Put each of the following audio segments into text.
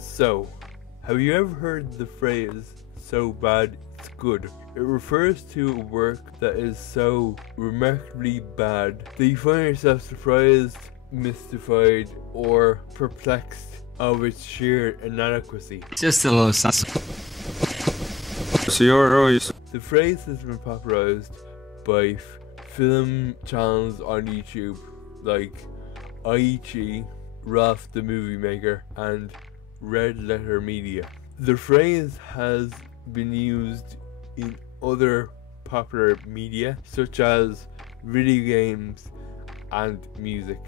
So, have you ever heard the phrase, so bad it's good? It refers to a work that is so remarkably bad that you find yourself surprised, mystified, or perplexed of its sheer inadequacy. Just a little sensible. The phrase has been popularized by film channels on YouTube like Aichi, Ralph the Movie Maker, and Red Letter Media. The phrase has been used in other popular media such as video games and music.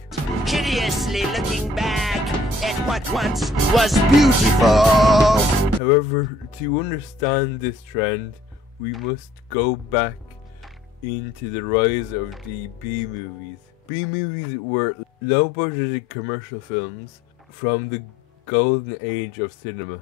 Hideously looking back at what once was beautiful. However, to understand this trend, we must go back into the rise of the B-movies. B-movies were low-budgeted commercial films from the golden age of cinema,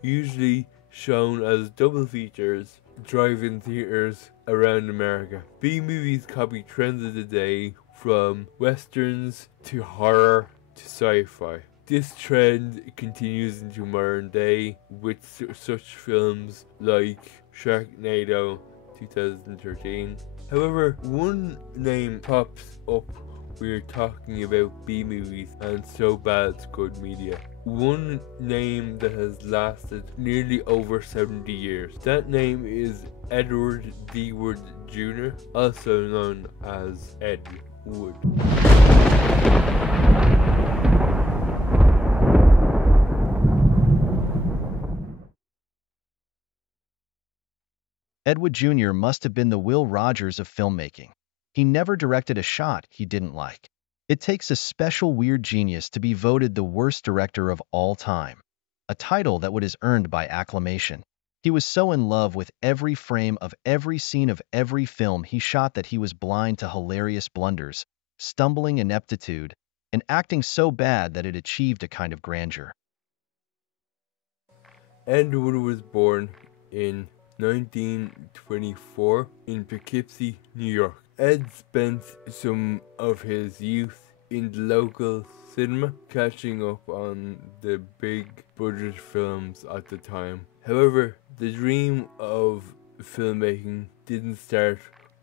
usually shown as double features drive-in theaters around America. B-movies copy trends of the day, from westerns to horror to sci-fi. This trend continues into modern day with such films like Sharknado 2013. However, one name pops up when you're talking about B-movies and so bad it's good media. One name that has lasted nearly over 70 years. That name is Edward D. Wood Jr., also known as Ed Wood. Ed Wood Jr. must have been the Will Rogers of filmmaking. He never directed a shot he didn't like. It takes a special weird genius to be voted the worst director of all time, a title that is earned by acclamation. He was so in love with every frame of every scene of every film he shot that he was blind to hilarious blunders, stumbling ineptitude, and acting so bad that it achieved a kind of grandeur. Ed Wood was born in 1924 in Poughkeepsie, New York. Ed spent some of his youth in the local cinema, catching up on the big budget films at the time. However, the dream of filmmaking didn't start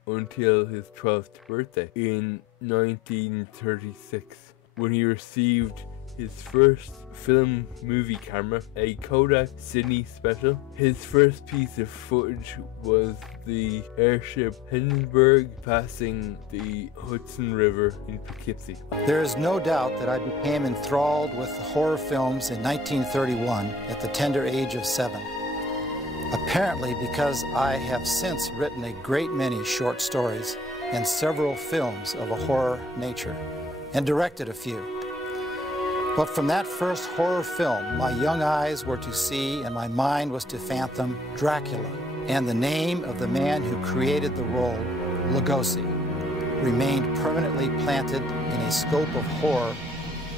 until his 12th birthday in 1936, when he received his first film movie camera, a Kodak Cine Special. His first piece of footage was the airship Hindenburg passing the Hudson River in Poughkeepsie. There is no doubt that I became enthralled with horror films in 1931 at the tender age of 7. Apparently because I have since written a great many short stories and several films of a horror nature, and directed a few. But from that first horror film, my young eyes were to see and my mind was to fathom Dracula, and the name of the man who created the role, Lugosi, remained permanently planted in a scope of horror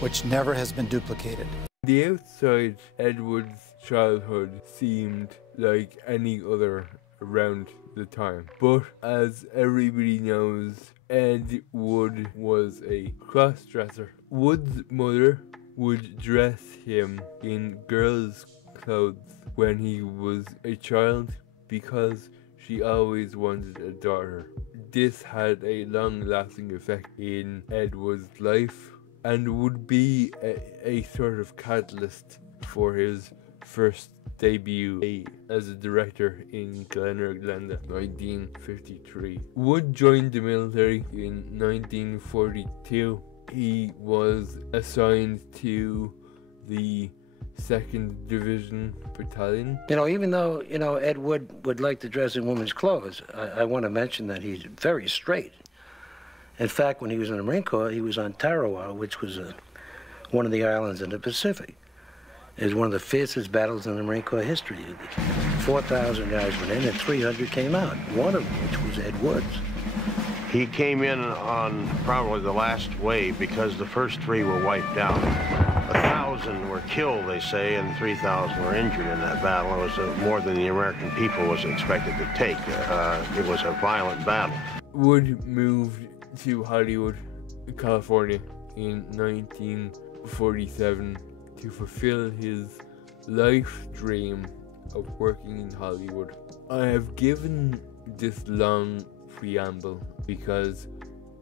which never has been duplicated. The outside, Ed Wood's childhood seemed like any other around the time, but as everybody knows, Ed Wood was a cross-dresser. Wood's mother would dress him in girls' clothes when he was a child because she always wanted a daughter. This had a long-lasting effect in Ed Wood's life and would be a sort of catalyst for his first debut as a director in Glenda 1953. Wood joined the military in 1942. He was assigned to the 2nd Division Battalion. You know, even though, Ed Wood would like to dress in women's clothes, I want to mention that he's very straight. In fact, when he was in the Marine Corps, he was on Tarawa, which was one of the islands in the Pacific. It was one of the fiercest battles in the Marine Corps history. 4,000 guys went in and 300 came out, one of which was Ed Wood's. He came in on probably the last wave because the first 3 were wiped out. 1,000 were killed, they say, and 3,000 were injured in that battle. It was more than the American people was expected to take. It was a violent battle. Wood moved to Hollywood, California in 1947 to fulfill his life dream of working in Hollywood. I have given this long preamble because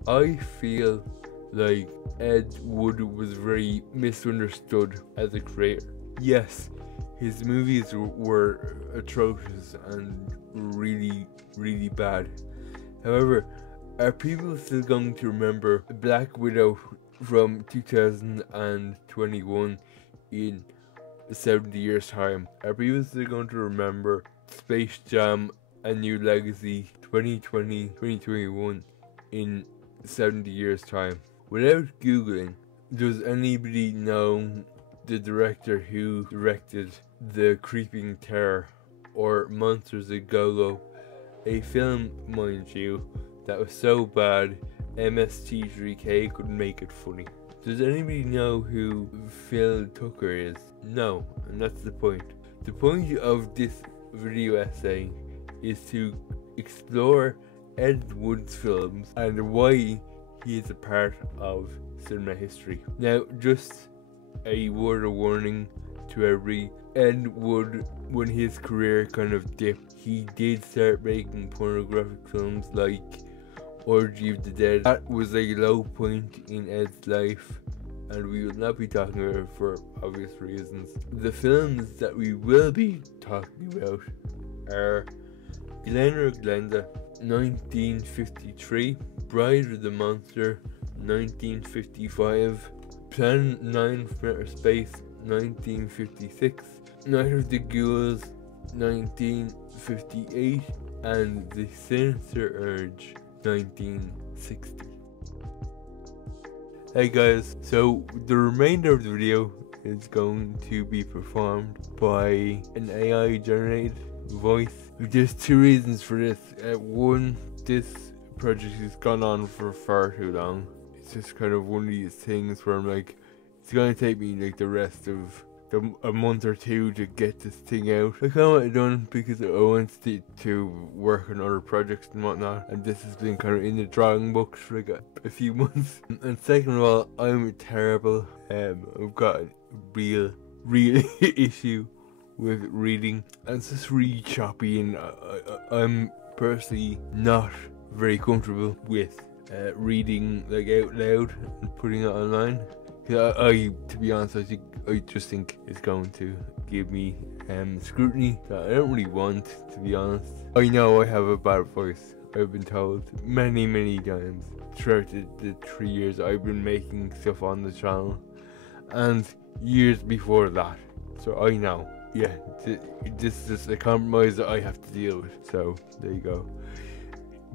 I feel like Ed Wood was very misunderstood as a creator. Yes, his movies were atrocious and really, really bad. However, are people still going to remember Black Widow from 2021 in 70 years time? Are people still going to remember Space Jam: A New Legacy 2020-2021 in 70 years time? Without Googling, does anybody know the director who directed The Creeping Terror or Monsters of Go-Go? A film, mind you, that was so bad MST3K couldn't make it funny. Does anybody know who Phil Tucker is? No, and that's the point. The point of this video essay is to explore Ed Wood's films and why he is a part of cinema history. Now, just a word of warning to every Ed Wood, when his career kind of dipped, he did start making pornographic films like Orgy of the Dead. That was a low point in Ed's life, and we will not be talking about it for obvious reasons. The films that we will be talking about are Glen or Glenda, 1953, Bride of the Monster, 1955, Plan 9 from Outer Space, 1956, Night of the Ghouls, 1958, and The Sinister Urge, 1960. Hey guys, so the remainder of the video is going to be performed by an AI generated voice. There's two reasons for this. One, this project has gone on for far too long. It's just kind of one of these things where I'm like, it's gonna take me like the rest of a month or two to get this thing out. I kind of want it done because I wanted to work on other projects and whatnot, and this has been kind of in the drawing books for like a few months. And second of all, I'm terrible. I've got a real issue with reading, and it's just really choppy, and I'm personally not very comfortable with reading like out loud and putting it online. I to be honest, I just think it's going to give me scrutiny that I don't really want, to be honest. I know I have a bad voice. I've been told many times throughout the 3 years I've been making stuff on the channel, and years before that. So I know, yeah, this is a compromise that I have to deal with. So there you go.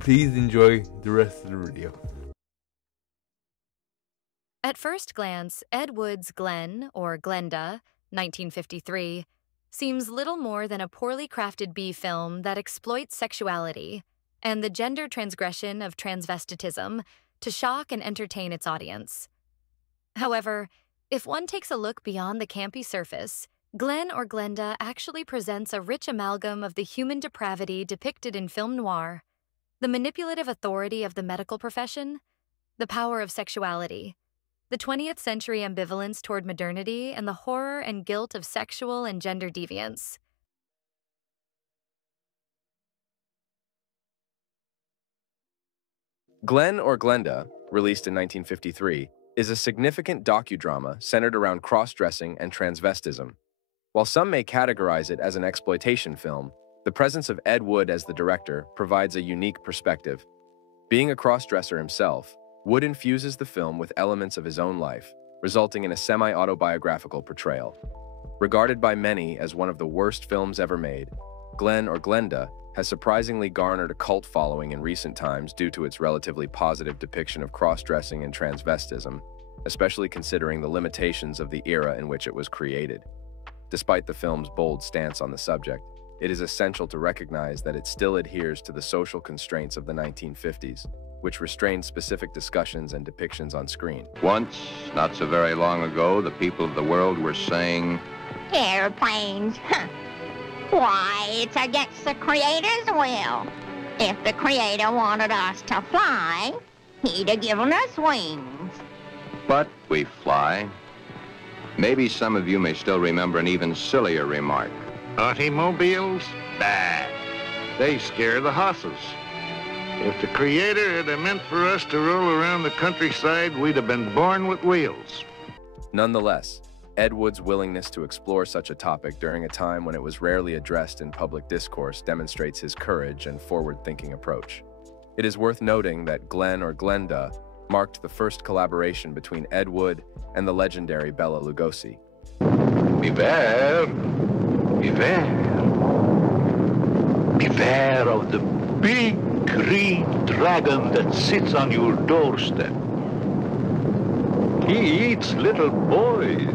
Please enjoy the rest of the video. At first glance, Ed Wood's Glen, or Glenda, 1953, seems little more than a poorly crafted B film that exploits sexuality and the gender transgression of transvestitism to shock and entertain its audience. However, if one takes a look beyond the campy surface, Glen or Glenda actually presents a rich amalgam of the human depravity depicted in film noir, the manipulative authority of the medical profession, the power of sexuality, the 20th century ambivalence toward modernity, and the horror and guilt of sexual and gender deviance. Glen or Glenda, released in 1953, is a significant docudrama centered around cross-dressing and transvestism. While some may categorize it as an exploitation film, the presence of Ed Wood as the director provides a unique perspective. Being a cross-dresser himself, Wood infuses the film with elements of his own life, resulting in a semi-autobiographical portrayal. Regarded by many as one of the worst films ever made, Glen or Glenda has surprisingly garnered a cult following in recent times due to its relatively positive depiction of cross-dressing and transvestism, especially considering the limitations of the era in which it was created. Despite the film's bold stance on the subject, it is essential to recognize that it still adheres to the social constraints of the 1950s, which restrained specific discussions and depictions on screen. Once, not so very long ago, the people of the world were saying, "Airplanes, huh? Why, it's against the Creator's will. If the Creator wanted us to fly, he'd have given us wings." but we fly. Maybe some of you may still remember an even sillier remark. Automobiles? Bah. They scare the horses. If the Creator had meant for us to roll around the countryside, we'd have been born with wheels. Nonetheless, Ed Wood's willingness to explore such a topic during a time when it was rarely addressed in public discourse demonstrates his courage and forward-thinking approach. It is worth noting that Glenn or Glenda marked the first collaboration between Ed Wood and the legendary Bela Lugosi. Beware, beware, beware of the big green dragon that sits on your doorstep. He eats little boys,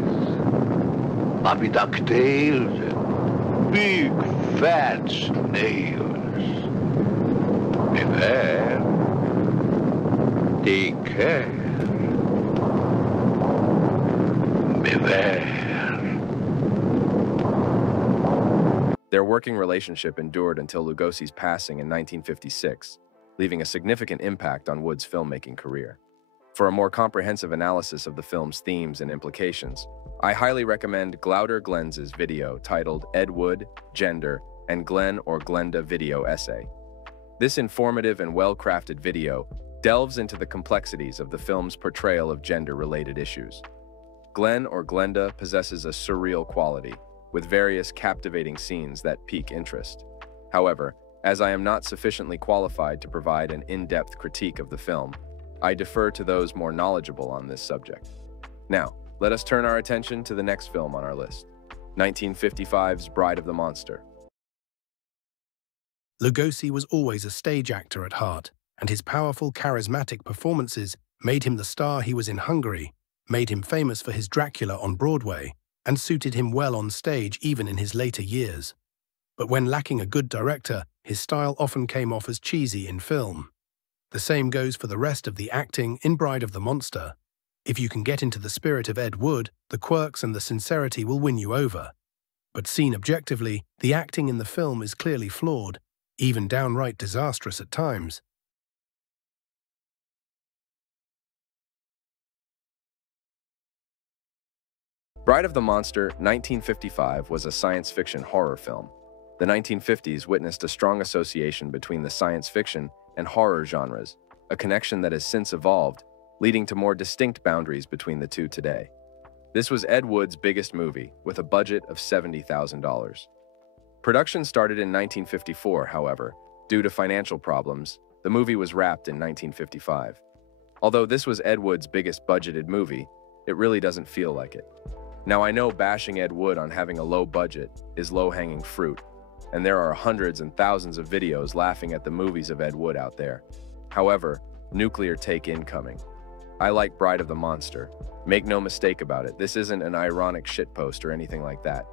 puppy ducktails, and big fat snails. Beware, take care, beware. Their working relationship endured until Lugosi's passing in 1956, leaving a significant impact on Wood's filmmaking career. For a more comprehensive analysis of the film's themes and implications, I highly recommend Glauder Glenz's video titled Ed Wood, Gender, and Glenn or Glenda Video Essay. This informative and well-crafted video delves into the complexities of the film's portrayal of gender-related issues. Glenn or Glenda possesses a surreal quality, with various captivating scenes that pique interest. However, as I am not sufficiently qualified to provide an in-depth critique of the film, I defer to those more knowledgeable on this subject. Now, let us turn our attention to the next film on our list, 1955's Bride of the Monster. Lugosi was always a stage actor at heart, and his powerful, charismatic performances made him the star he was in Hungary, made him famous for his Dracula on Broadway, and suited him well on stage even in his later years. But when lacking a good director, his style often came off as cheesy in film. The same goes for the rest of the acting in Bride of the Monster. If you can get into the spirit of Ed Wood, the quirks and the sincerity will win you over. But seen objectively, the acting in the film is clearly flawed, even downright disastrous at times. Bride of the Monster, 1955, was a science fiction horror film. The 1950s witnessed a strong association between the science fiction and horror genres, a connection that has since evolved, leading to more distinct boundaries between the two today. This was Ed Wood's biggest movie, with a budget of $70,000. Production started in 1954, however. Due to financial problems, the movie was wrapped in 1955. Although this was Ed Wood's biggest budgeted movie, it really doesn't feel like it. Now, I know bashing Ed Wood on having a low budget is low-hanging fruit, and there are hundreds and thousands of videos laughing at the movies of Ed Wood out there. However, nuclear take incoming. I like Bride of the Monster. Make no mistake about it, this isn't an ironic shitpost or anything like that.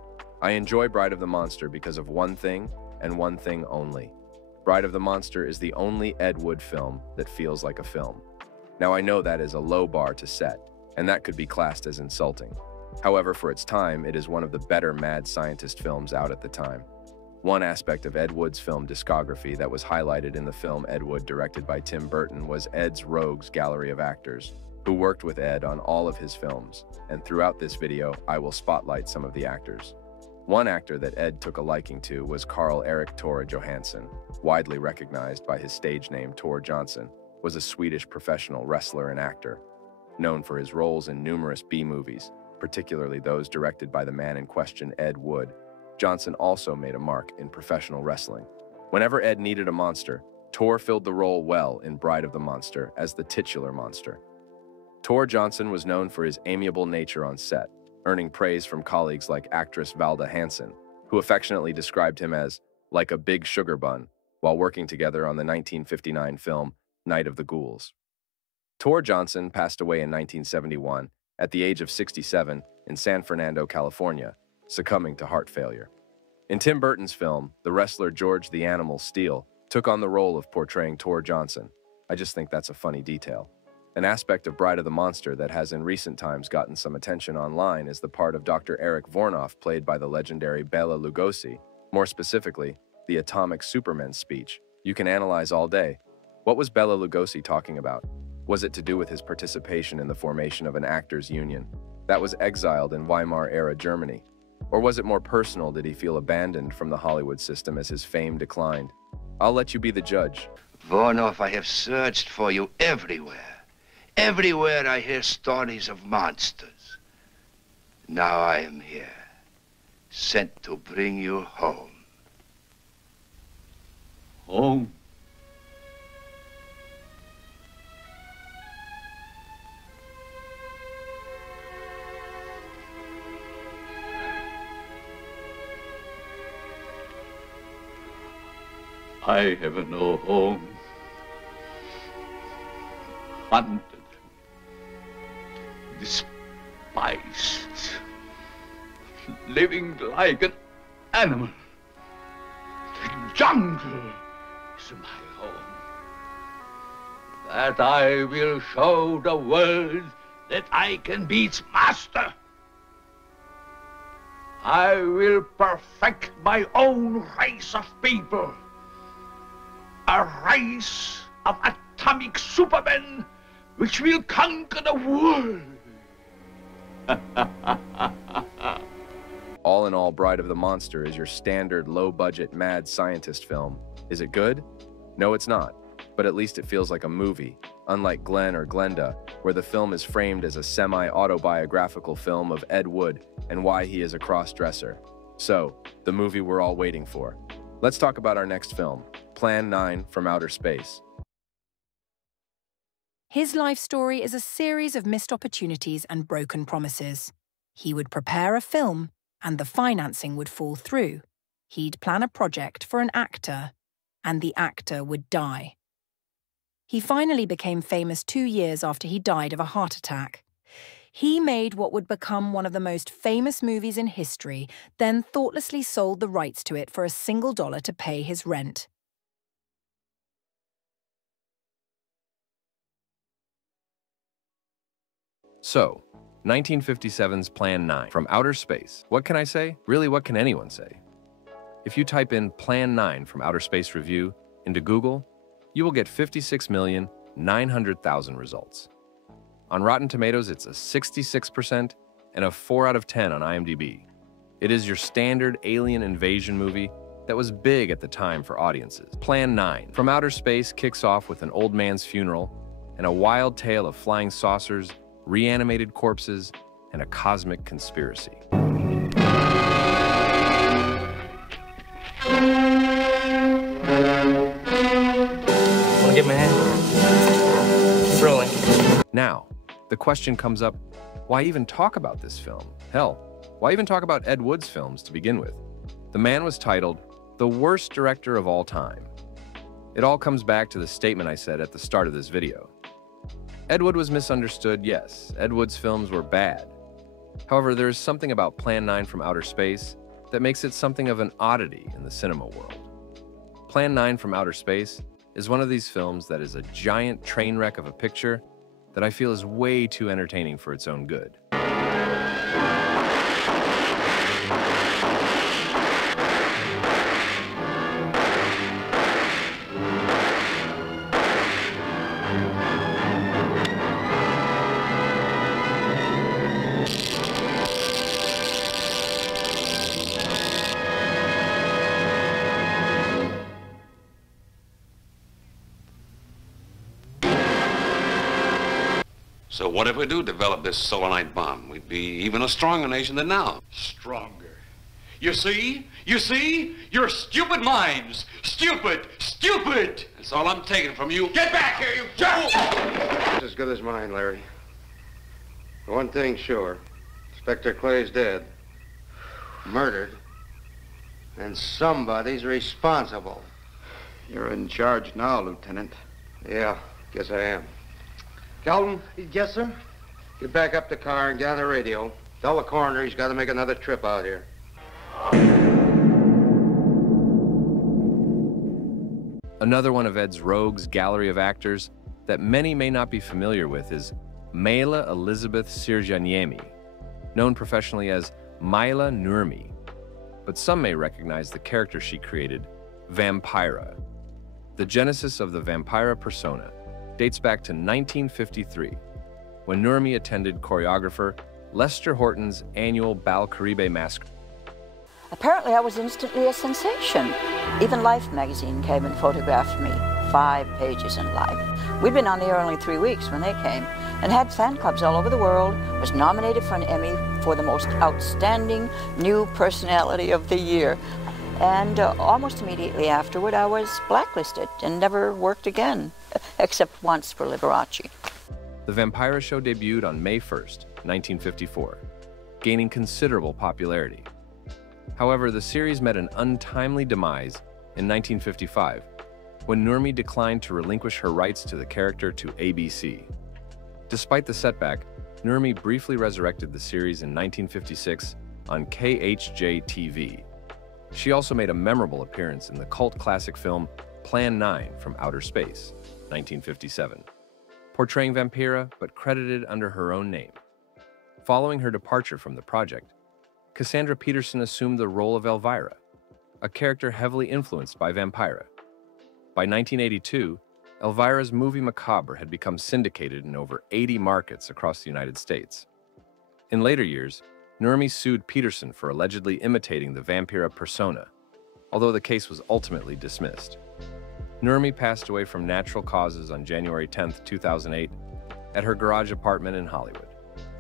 I enjoy Bride of the Monster because of one thing, and one thing only. Bride of the Monster is the only Ed Wood film that feels like a film. Now, I know that is a low bar to set, and that could be classed as insulting. However, for its time, it is one of the better mad scientist films out at the time. One aspect of Ed Wood's film discography that was highlighted in the film Ed Wood, directed by Tim Burton, was Ed's rogues gallery of actors, who worked with Ed on all of his films, and throughout this video, I will spotlight some of the actors. One actor that Ed took a liking to was Carl Erik Tor Johansson, widely recognized by his stage name Tor Johnson, was a Swedish professional wrestler and actor. Known for his roles in numerous B-movies, particularly those directed by the man in question, Ed Wood, Johnson also made a mark in professional wrestling. Whenever Ed needed a monster, Tor filled the role well in Bride of the Monster as the titular monster. Tor Johnson was known for his amiable nature on set, earning praise from colleagues like actress Valda Hansen, who affectionately described him as like a big sugar bun while working together on the 1959 film Night of the Ghouls. Tor Johnson passed away in 1971 at the age of 67 in San Fernando, California, succumbing to heart failure. In Tim Burton's film, the wrestler George the Animal Steele took on the role of portraying Tor Johnson. I just think that's a funny detail. An aspect of Bride of the Monster that has in recent times gotten some attention online is the part of Dr. Eric Vornoff played by the legendary Bela Lugosi, more specifically, the Atomic Superman speech. You can analyze all day. What was Bela Lugosi talking about? Was it to do with his participation in the formation of an actors' union? that was exiled in Weimar-era Germany? Or was it more personal? Did he feel abandoned from the Hollywood system as his fame declined? I'll let you be the judge. Vornoff, I have searched for you everywhere. Everywhere I hear stories of monsters. Now I am here, sent to bring you home. Home? I have no home. Hunted. Despised. Living like an animal. The jungle is my home. That I will show the world that I can be its master. I will perfect my own race of people. A race of atomic supermen which will conquer the world. All in all, Bride of the Monster is your standard low-budget mad scientist film. Is it good? No, it's not. But at least it feels like a movie, unlike Glenn or Glenda, where the film is framed as a semi-autobiographical film of Ed Wood and why he is a cross-dresser. So, the movie we're all waiting for. Let's talk about our next film, Plan 9 from Outer Space. His life story is a series of missed opportunities and broken promises. He would prepare a film, and the financing would fall through. He'd plan a project for an actor, and the actor would die. He finally became famous 2 years after he died of a heart attack. He made what would become one of the most famous movies in history, then thoughtlessly sold the rights to it for a single dollar to pay his rent. So, 1957's Plan 9 from Outer Space. What can I say? Really, what can anyone say? If you type in Plan 9 from Outer Space Review into Google, you will get 56,900,000 results. On Rotten Tomatoes, it's a 66% and a 4 out of 10 on IMDb. It is your standard alien invasion movie that was big at the time for audiences. Plan 9 from Outer Space kicks off with an old man's funeral and a wild tale of flying saucers, reanimated corpses, and a cosmic conspiracy. Wanna get my hand? Keep rolling. Now, the question comes up, why even talk about this film? Hell, why even talk about Ed Wood's films to begin with? The man was titled the worst director of all time. It all comes back to the statement I said at the start of this video. Ed Wood was misunderstood, yes. Ed Wood's films were bad. However, there is something about Plan 9 from Outer Space that makes it something of an oddity in the cinema world. Plan 9 from Outer Space is one of these films that is a giant train wreck of a picture that I feel is way too entertaining for its own good. So what if we do develop this solanite bomb? We'd be even a stronger nation than now. Stronger. You see? You see? Your stupid minds. Stupid! Stupid! That's all I'm taking from you. Get back here, you jerk! It's as good as mine, Larry. One thing's sure. Inspector Clay's dead. Murdered. And somebody's responsible. You're in charge now, Lieutenant. Yeah, guess I am. Calvin? Yes, sir? Get back up the car and get on the radio. Tell the coroner he's got to make another trip out here. Another one of Ed's rogues gallery of actors that many may not be familiar with is Maila Elizabeth Sirjaniemi, known professionally as Maila Nurmi, but some may recognize the character she created, Vampira. The genesis of the Vampira persona dates back to 1953, when Nurmi attended choreographer Lester Horton's annual Bal Caribe Masquerade. Apparently, I was instantly a sensation. Even Life magazine came and photographed me. 5 pages in Life. We'd been on the air only 3 weeks when they came, and had fan clubs all over the world, was nominated for an Emmy for the most outstanding new personality of the year. And almost immediately afterward, I was blacklisted and never worked again, except once for Liberace. The Vampira show debuted on May 1st, 1954, gaining considerable popularity. However, the series met an untimely demise in 1955, when Nurmi declined to relinquish her rights to the character to ABC. Despite the setback, Nurmi briefly resurrected the series in 1956 on KHJ-TV. She also made a memorable appearance in the cult classic film Plan 9 from Outer Space, 1957, portraying Vampira but credited under her own name. Following her departure from the project, Cassandra Peterson assumed the role of Elvira, a character heavily influenced by Vampira. By 1982, Elvira's movie Macabre had become syndicated in over 80 markets across the United States. In later years, Nurmi sued Peterson for allegedly imitating the Vampira persona, although the case was ultimately dismissed. Nurmi passed away from natural causes on January 10, 2008, at her garage apartment in Hollywood,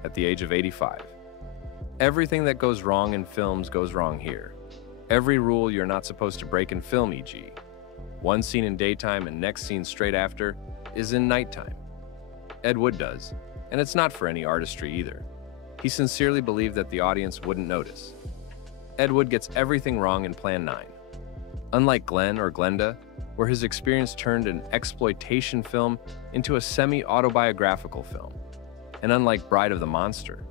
at the age of 85. Everything that goes wrong in films goes wrong here. Every rule you're not supposed to break in film, e.g., one scene in daytime and next scene straight after is in nighttime. Ed Wood does, and it's not for any artistry either. He sincerely believed that the audience wouldn't notice. Ed Wood gets everything wrong in Plan 9. Unlike Glenn or Glenda, where his experience turned an exploitation film into a semi-autobiographical film, and unlike Bride of the Monster,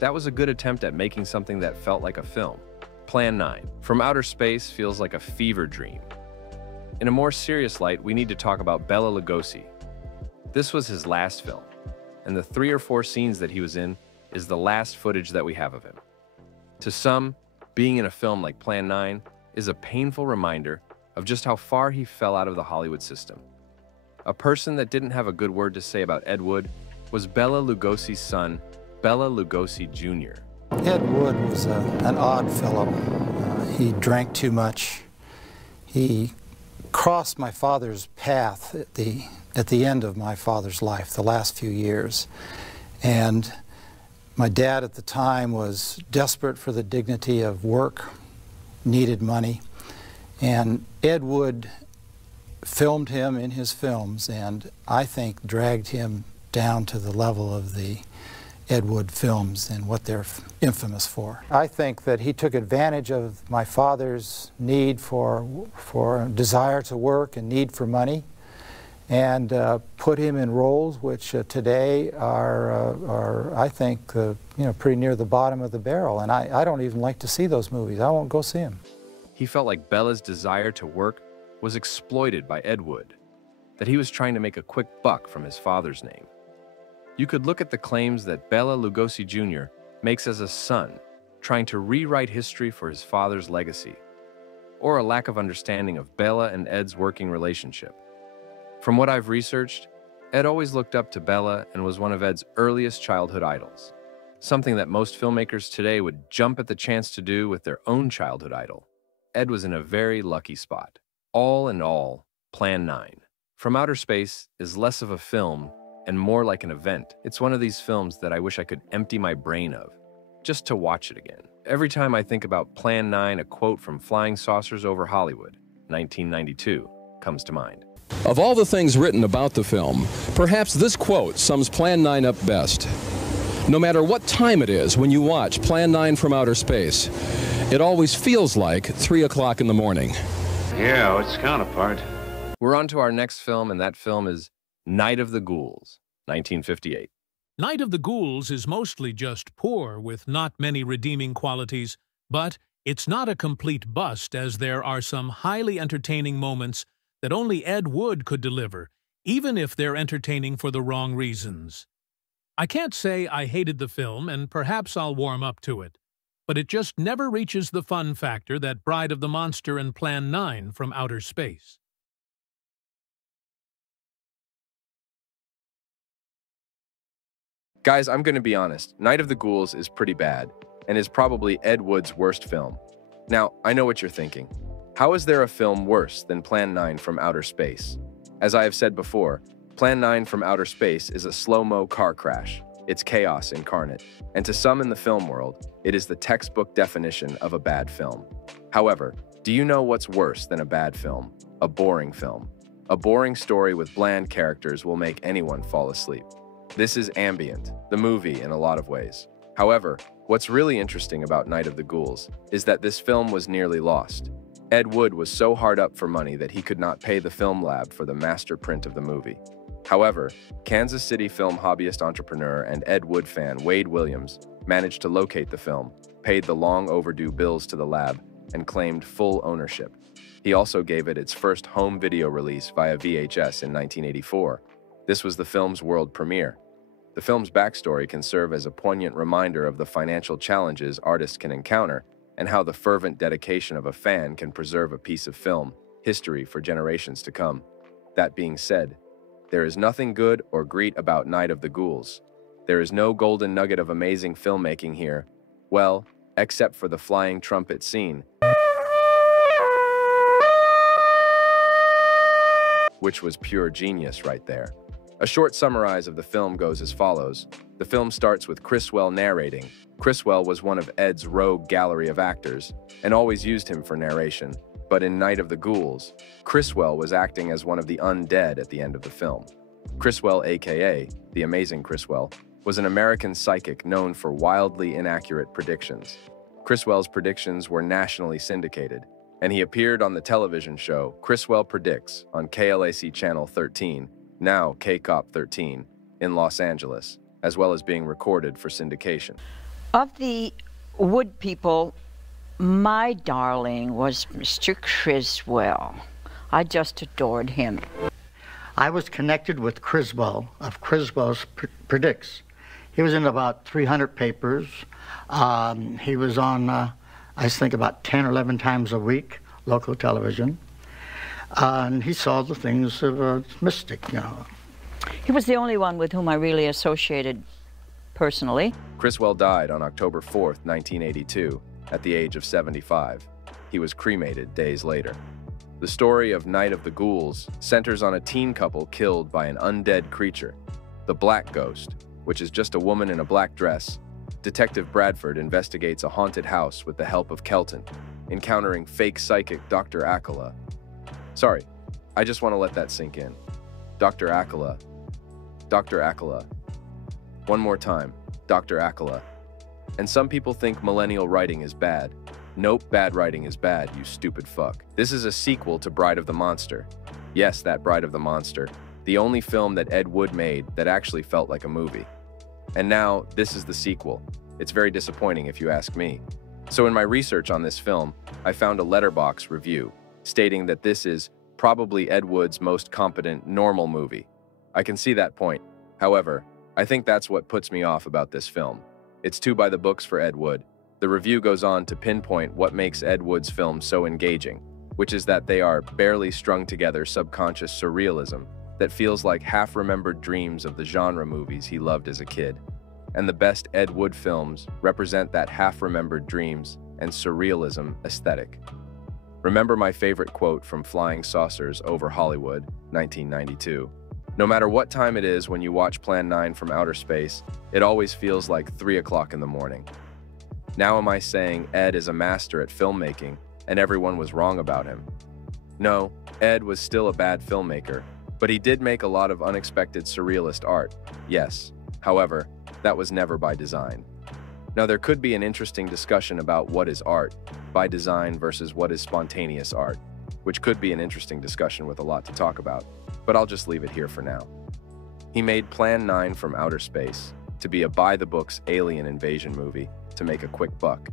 that was a good attempt at making something that felt like a film. Plan 9, From Outer Space, feels like a fever dream. In a more serious light, we need to talk about Bela Lugosi. This was his last film, and the 3 or 4 scenes that he was in is the last footage that we have of him. To some, being in a film like Plan 9 is a painful reminder of just how far he fell out of the Hollywood system. A person that didn't have a good word to say about Ed Wood was Bela Lugosi's son, Bela Lugosi Jr. Ed Wood was an odd fellow. He drank too much. He crossed my father's path at the end of my father's life, the last few years. And my dad at the time was desperate for the dignity of work, needed money. And Ed Wood filmed him in his films, and I think dragged him down to the level of the Ed Wood films and what they're infamous for. I think that he took advantage of my father's need for desire to work and need for money, and put him in roles which today are I think, pretty near the bottom of the barrel. And I don't even like to see those movies. I won't go see them. He felt like Bela's desire to work was exploited by Ed Wood, that he was trying to make a quick buck from his father's name. You could look at the claims that Bela Lugosi Jr. makes as a son, trying to rewrite history for his father's legacy, or a lack of understanding of Bela and Ed's working relationship. From what I've researched, Ed always looked up to Bela and was one of Ed's earliest childhood idols, something that most filmmakers today would jump at the chance to do with their own childhood idol. Ed was in a very lucky spot. All in all, Plan 9, From Outer Space is less of a film and more like an event. It's one of these films that I wish I could empty my brain of, just to watch it again. Every time I think about Plan 9, a quote from Flying Saucers Over Hollywood, 1992, comes to mind. Of all the things written about the film, perhaps this quote sums Plan 9 up best. No matter what time it is when you watch Plan 9 From Outer Space, it always feels like 3 o'clock in the morning. Yeah, its counterpart. We're on to our next film, and that film is Night of the Ghouls, 1958. Night of the Ghouls is mostly just poor with not many redeeming qualities, but it's not a complete bust, as there are some highly entertaining moments that only Ed Wood could deliver, even if they're entertaining for the wrong reasons. I can't say I hated the film, and perhaps I'll warm up to it, but it just never reaches the fun factor that Bride of the Monster and Plan 9 From Outer Space. Guys, I'm going to be honest. Night of the Ghouls is pretty bad, and is probably Ed Wood's worst film. Now, I know what you're thinking. How is there a film worse than Plan 9 from Outer Space? As I have said before, Plan 9 from Outer Space is a slow-mo car crash. It's chaos incarnate, and to some in the film world, it is the textbook definition of a bad film. However, do you know what's worse than a bad film? A boring film. A boring story with bland characters will make anyone fall asleep. This is Ambient, the movie in a lot of ways. However, what's really interesting about Night of the Ghouls is that this film was nearly lost. Ed Wood was so hard up for money that he could not pay the film lab for the master print of the movie. However, Kansas City film hobbyist entrepreneur and Ed Wood fan Wade Williams managed to locate the film, paid the long overdue bills to the lab, and claimed full ownership. He also gave it its first home video release via VHS in 1984. This was the film's world premiere. The film's backstory can serve as a poignant reminder of the financial challenges artists can encounter and how the fervent dedication of a fan can preserve a piece of film history for generations to come. That being said, there is nothing good or great about Night of the Ghouls. There is no golden nugget of amazing filmmaking here, well, except for the flying trumpet scene, which was pure genius right there. A short summarize of the film goes as follows. The film starts with Criswell narrating. Criswell was one of Ed's rogue gallery of actors, and always used him for narration. But in Night of the Ghouls, Criswell was acting as one of the undead at the end of the film. Criswell, aka the Amazing Criswell, was an American psychic known for wildly inaccurate predictions. Criswell's predictions were nationally syndicated, and he appeared on the television show Criswell Predicts on KLAC Channel 13, now KCOP 13, in Los Angeles, as well as being recorded for syndication. Of the Wood people, my darling was Mr. Criswell. I just adored him. I was connected with Criswell of Criswell's Predicts. He was in about 300 papers. He was on, I think, about 10 or 11 times a week, local television. And he saw the things of a mystic, you know. He was the only one with whom I really associated personally. Criswell died on October 4th, 1982, at the age of 75. He was cremated days later. The story of Night of the Ghouls centers on a teen couple killed by an undead creature, the Black Ghost, which is just a woman in a black dress. Detective Bradford investigates a haunted house with the help of Kelton, encountering fake psychic Dr. Akala. Sorry, I just want to let that sink in. Dr. Akala. Dr. Akala. One more time, Dr. Akala. And some people think millennial writing is bad. Nope, bad writing is bad, you stupid fuck. This is a sequel to Bride of the Monster. Yes, that Bride of the Monster. The only film that Ed Wood made that actually felt like a movie. And now, this is the sequel. It's very disappointing if you ask me. So in my research on this film, I found a Letterboxd review stating that this is probably Ed Wood's most competent, normal movie. I can see that point. However, I think that's what puts me off about this film. It's too by the books for Ed Wood. The review goes on to pinpoint what makes Ed Wood's films so engaging, which is that they are barely strung together subconscious surrealism that feels like half-remembered dreams of the genre movies he loved as a kid. And the best Ed Wood films represent that half-remembered dreams and surrealism aesthetic. Remember my favorite quote from Flying Saucers Over Hollywood, 1992. No matter what time it is when you watch Plan 9 from Outer Space, it always feels like 3 o'clock in the morning. Now am I saying Ed is a master at filmmaking and everyone was wrong about him? No, Ed was still a bad filmmaker, but he did make a lot of unexpected surrealist art, yes. However, that was never by design. Now there could be an interesting discussion about what is art by design versus what is spontaneous art, which could be an interesting discussion with a lot to talk about, but I'll just leave it here for now. He made Plan 9 from Outer Space to be a by-the-books alien invasion movie to make a quick buck,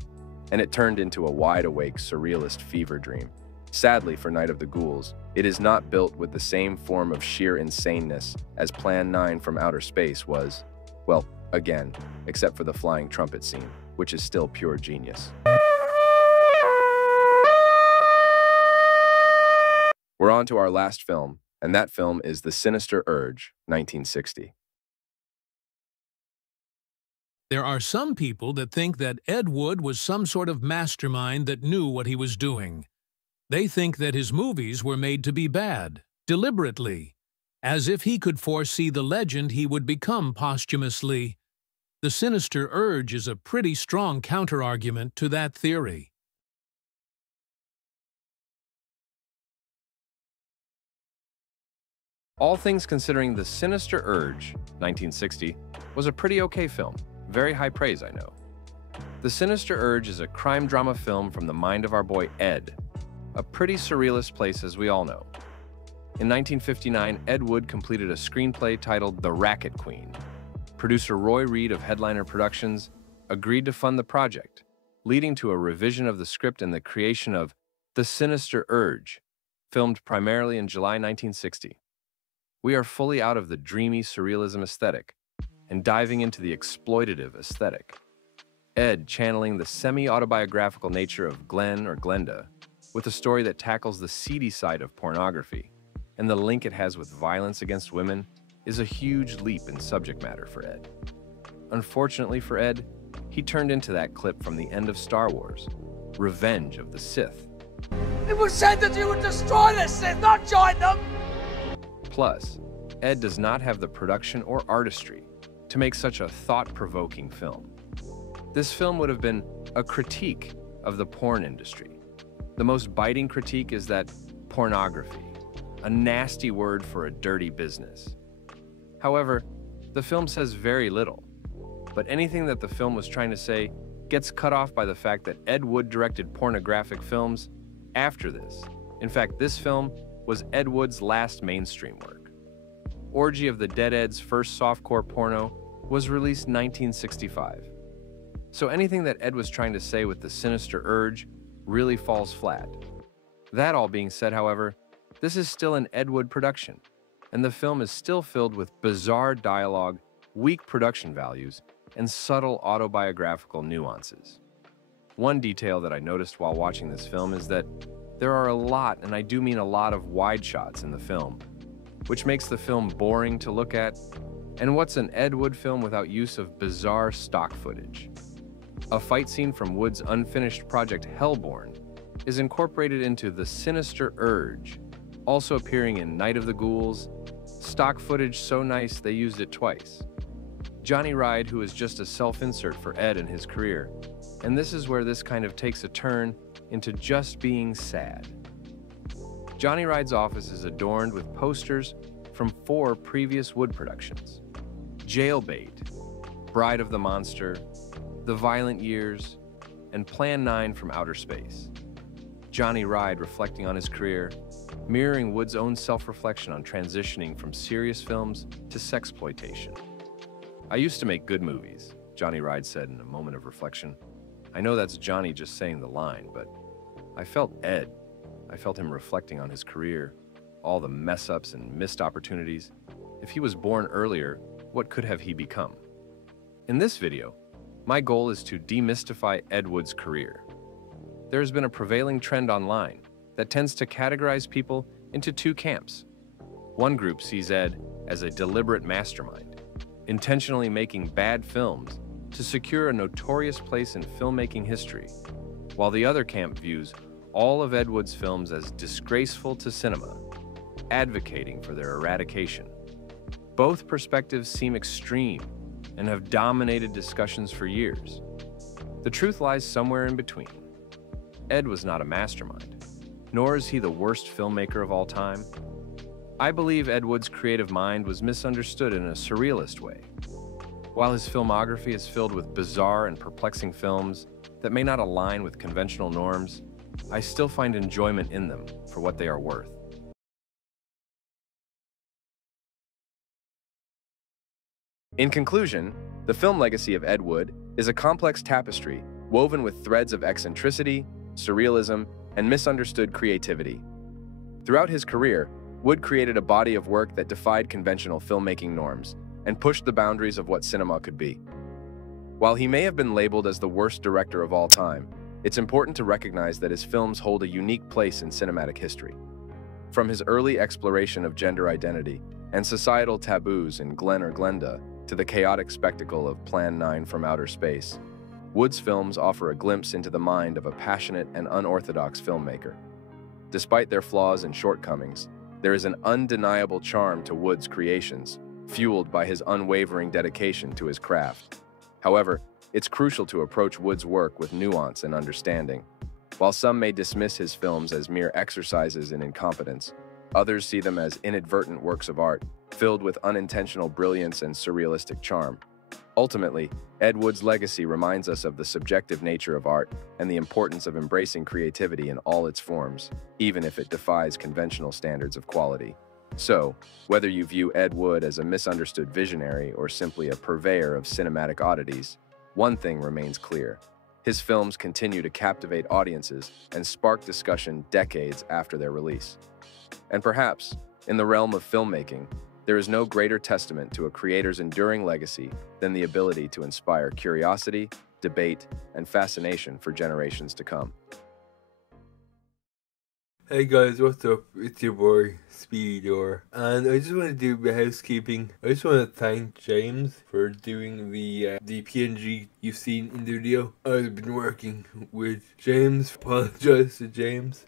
and it turned into a wide-awake surrealist fever dream. Sadly for Night of the Ghouls, it is not built with the same form of sheer insaneness as Plan 9 from Outer Space was, well, again, except for the flying trumpet scene, which is still pure genius. We're on to our last film, and that film is The Sinister Urge, 1960. There are some people that think that Ed Wood was some sort of mastermind that knew what he was doing. They think that his movies were made to be bad, deliberately, as if he could foresee the legend he would become posthumously. The Sinister Urge is a pretty strong counterargument to that theory. All things considering, The Sinister Urge, 1960, was a pretty okay film. Very high praise, I know. The Sinister Urge is a crime drama film from the mind of our boy Ed, a pretty surrealist place as we all know. In 1959, Ed Wood completed a screenplay titled The Racket Queen. Producer Roy Reed of Headliner Productions agreed to fund the project, leading to a revision of the script and the creation of The Sinister Urge, filmed primarily in July 1960. We are fully out of the dreamy surrealism aesthetic and diving into the exploitative aesthetic. Ed channeling the semi-autobiographical nature of Glenn or Glenda with a story that tackles the seedy side of pornography and the link it has with violence against women is a huge leap in subject matter for Ed. Unfortunately for Ed, he turned into that clip from the end of Star Wars, Revenge of the Sith. It was said that you would destroy the Sith, not join them! Plus, Ed does not have the production or artistry to make such a thought-provoking film. This film would have been a critique of the porn industry. The most biting critique is that pornography, a nasty word for a dirty business. However, the film says very little, but anything that the film was trying to say gets cut off by the fact that Ed Wood directed pornographic films after this. In fact, this film was Ed Wood's last mainstream work. Orgy of the Dead Ed's first softcore porno was released in 1965. So anything that Ed was trying to say with The Sinister Urge really falls flat. That all being said, however, this is still an Ed Wood production, and the film is still filled with bizarre dialogue, weak production values, and subtle autobiographical nuances. One detail that I noticed while watching this film is that there are a lot, and I do mean a lot, of wide shots in the film, which makes the film boring to look at. And what's an Ed Wood film without use of bizarre stock footage? A fight scene from Wood's unfinished project Hellborn is incorporated into The Sinister Urge, also appearing in Night of the Ghouls. Stock footage so nice they used it twice. Johnny Ride, who is just a self-insert for Ed in his career, and this is where this kind of takes a turn into just being sad. Johnny Ride's office is adorned with posters from 4 previous Wood productions: Jailbait, Bride of the Monster, The Violent Years, and Plan 9 from Outer Space. Johnny Ride reflecting on his career, mirroring Wood's own self-reflection on transitioning from serious films to sexploitation. "I used to make good movies," Johnny Ride said in a moment of reflection. I know that's Johnny just saying the line, but I felt Ed. I felt him reflecting on his career, all the mess-ups and missed opportunities. If he was born earlier, what could have he become? In this video, my goal is to demystify Ed Wood's career. There has been a prevailing trend online that tends to categorize people into 2 camps. One group sees Ed as a deliberate mastermind, intentionally making bad films to secure a notorious place in filmmaking history, while the other camp views all of Ed Wood's films as disgraceful to cinema, advocating for their eradication. Both perspectives seem extreme and have dominated discussions for years. The truth lies somewhere in between. Ed was not a mastermind, nor is he the worst filmmaker of all time. I believe Ed Wood's creative mind was misunderstood in a surrealist way. While his filmography is filled with bizarre and perplexing films that may not align with conventional norms, I still find enjoyment in them for what they are worth. In conclusion, the film legacy of Ed Wood is a complex tapestry woven with threads of eccentricity, surrealism, and misunderstood creativity. Throughout his career, Wood created a body of work that defied conventional filmmaking norms and pushed the boundaries of what cinema could be. While he may have been labeled as the worst director of all time, it's important to recognize that his films hold a unique place in cinematic history. From his early exploration of gender identity and societal taboos in Glenn or Glenda, to the chaotic spectacle of Plan 9 from Outer Space, Wood's films offer a glimpse into the mind of a passionate and unorthodox filmmaker. Despite their flaws and shortcomings, there is an undeniable charm to Wood's creations, fueled by his unwavering dedication to his craft. However, it's crucial to approach Wood's work with nuance and understanding. While some may dismiss his films as mere exercises in incompetence, others see them as inadvertent works of art, filled with unintentional brilliance and surrealistic charm. Ultimately, Ed Wood's legacy reminds us of the subjective nature of art and the importance of embracing creativity in all its forms, even if it defies conventional standards of quality. So, whether you view Ed Wood as a misunderstood visionary or simply a purveyor of cinematic oddities, one thing remains clear. His films continue to captivate audiences and spark discussion decades after their release. And perhaps, in the realm of filmmaking, there is no greater testament to a creator's enduring legacy than the ability to inspire curiosity, debate, and fascination for generations to come. Hey guys, what's up? It's your boy, Speedor, and I just want to do my housekeeping. I just want to thank James for doing the PNG you've seen in the video. I've been working with James. Apologize to James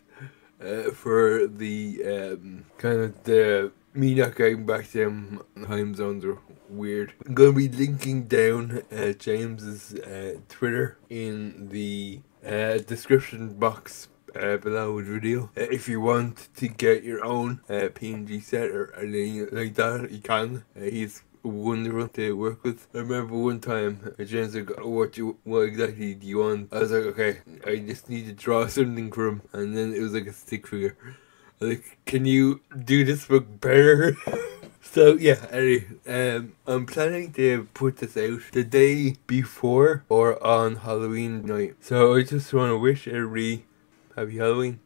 for the kind of the me not getting back to him. Time zones are weird. I'm going to be linking down James's Twitter in the description box below the video. If you want to get your own PNG set or anything like that, you can. He's wonderful to work with. I remember one time James was like, what exactly do you want? I was like, okay, I just need to draw something for him, and then it was like a stick figure. Like, can you do this book better? So yeah, anyway, I'm planning to put this out the day before or on Halloween night. So I just want to wish everybody Happy Halloween.